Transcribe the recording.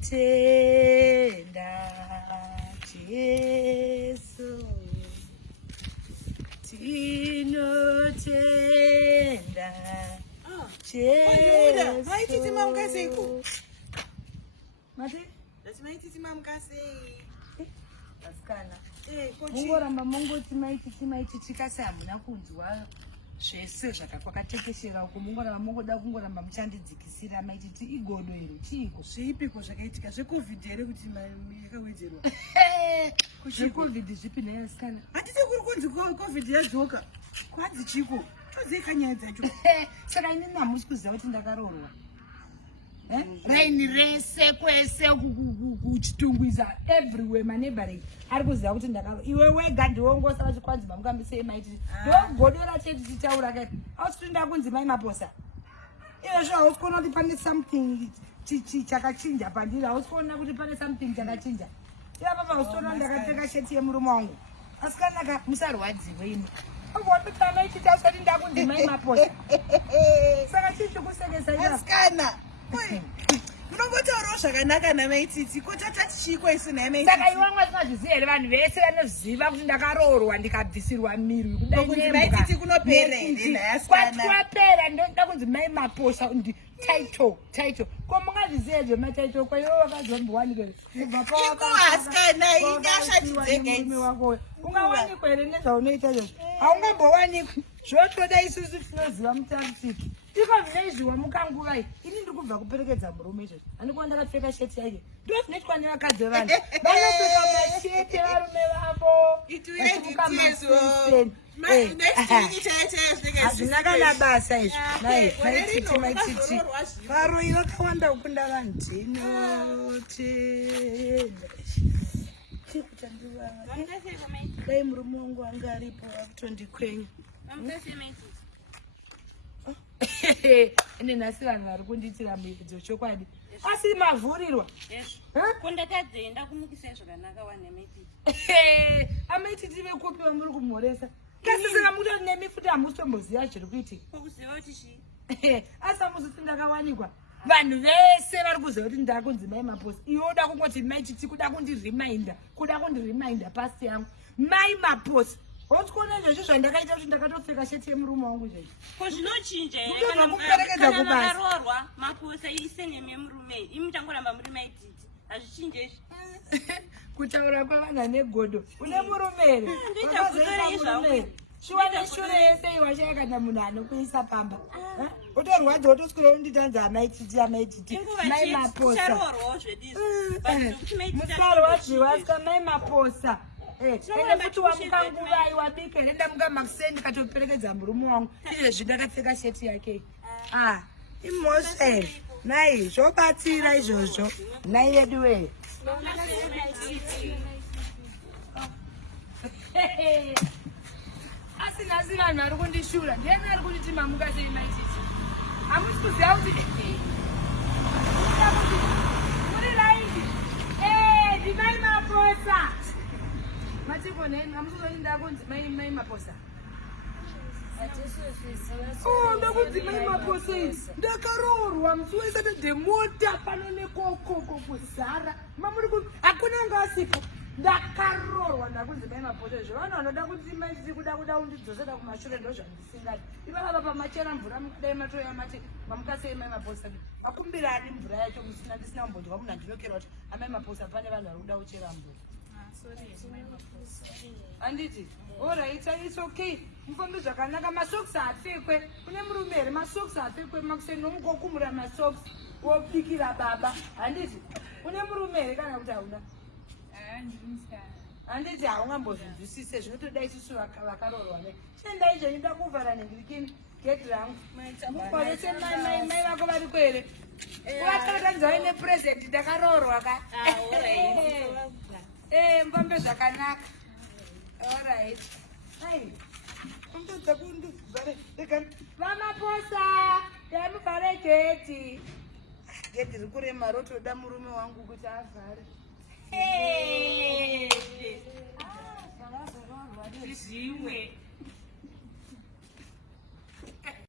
tinotenda Jesu, tinotenda Jesu. Maititi mamukaseiku. Mati? Maititi mamukasei. Asikana. Kochi. Mungoramba mongoti maititi kasi hamuna kunzwa zvese zvakakwakatekeshera uko. Mungoramba mongoda kungoramba muchandidzikisira maititi igodo iro chiiko? Zviipiko zvakaitika zvecovid here kuti yakawedzerwa? Zvecovid zvipi naye asikana? Hatiti kuri kunzi covid yadzoka. Kwanzi chiko. Toziye kanyaya dzacho. Saka inini hamusi kuziva kuti ndakaroorwa. Raini rese kwese kuchitungwiza everywhere maneighboring ari kuziva kuti ndakaroorwa. Iwe wega ndiwongosa vachikwanzi mamukambisei maititi. Ndogodora chete tichitaura kaiti. Hausi kuti ndakunzi mai maposa. Iwe zvo hausi kuona kuti pane something chakachinja pandiri. Hausi kuona kuti pane something chakachinja. Iwe papa hausi kuona ndakapfeka sheti yemurume wangu. Asikanaka musarwadziwe imi. Wapitana ichi tasati ndakunzi mai maposa. Saka chichi kusekesa ira. Asikana. Munongotaurawo zvakanaka namaititi. Kotata tichiko isu namaititi. Saka iwe mwazviziva here vanhu vese vanoziva kuti ndakaroorwa ndikabvisirwa miri kudai nemba. Maititi kunopera here nayasikana. Kwapera ndoda kunzi mai maposa ndi title. Ko mungazviziva zvematitle kwa iwe wakazombowanikwa here. Iko asikana ingashatidzenge wako. Ungawanikwa here nezvaunoita izvozvo. Haungambowanikwi. Zvotoda isusu tinoziva mutarisiki. Iko zvinezviwa mukanguva iyi. Ini ndiri kubva kuperekedza murume izvozvo. Handikuona ndakapfeka sheti yake. Ndo zvinoitwa nevakadzi vanhu. Vanopfeka masheti varume vavo. Hazvina kana basa izvi. Maititi. Varoi vakawanda kukunda vanhu. Tinotenda. Dai murume wangu anga aripo akutondikwenya. Ine nhasi vanhu vari kundiitira muedzo chokwadi. Asi mavhurirwa. Kundakadzenda kumukisai zvakanaka wanemaititi. Amaititi vekupiwa muri kumhoresa. Kasisira mutori nemi futi hamusitomboziva zviri kuitika. Kuziva kuti chii? Asi hamusi ndakawanikwa. Vanhu vese vari kuziva kuti ndakunzi mai maposa. Iwe uda kungoti maititi kuda kundireminder pasi yangu. Mai maposa. Hausi kuona izvozvo zvandakaita kuti ndakatopfeka sheti yemurume wangu izvozvo. Ko zvinochinja here Ndizvo mukuperekedza kubasa. vakaroorwa maposa ise nememurume imi muchangoramba muri maititi. Hazvichinja izvi. Kutaura kwavanhu ane godo. Une murume here? Ndoita kutorei zvangu. Shuwa neshure yese iwa chayakanda munhu anokuisa pamba. Utorwadza wotoswera unditanza amaititi. Mai maposa. Musarwadziwa sika mai maposa. Ende futi wamukanguva iwabike nenda mukamakuseni katoperekedza murume wangu. Izvezvi ndakapfeka sheti yake. Imose. Nai zvobatsira izvozvo. Nai vedu wee. Asi nhasi vanhu vari kundishura. Ndiani ari kunditi mamukasei maititi? Hamusi kuziva kuti muri raidi. Ndimai maposa. Matiko neni hamusizoti ndakunzi mai maposa. Ndakunzi mai maposa idzi. Ndakaroorwa musi wese ndemota pano nekoko kuzara. Hakuna anga asipo. Ndakaroorwa ndakunzi mai maposa izvo. Vanhu vanoda kuti maititi kuda kundidzosera kumashure ndozvandisingadi. Ivava pamachera mvura mukudai matoya mati mamukasei mai maposa. Akumbirani mvura yacho ndisina kumbodya munhu andinokera kuti amai maposa pane vanhu vari kuda kuchera mvura. Anditi, alright, it's okay. Mufambe zvakanaka. Masocks haapfekwe. Kune murume here masocks haapfekwe makuseni nomukokumura masocks wobikira baba. Anditi, une murume here kana kuti hauna? Anditi haungambozvinzwisise zvinotoda isusu vakaroorwa ne. Chiendai izvo ndoda kuvhara nengirikini gate rangu. Mukorese mai vako variko here? Kuvatanza vaine present ndakaroorwa ka. Mufambe zvakanaka. Alright. Hai. Ndodza kundivhare. Vamaposa. Yamuvhare gate. Gate riri kurema rotoda murume wangu kuti avhare. Zvimwe.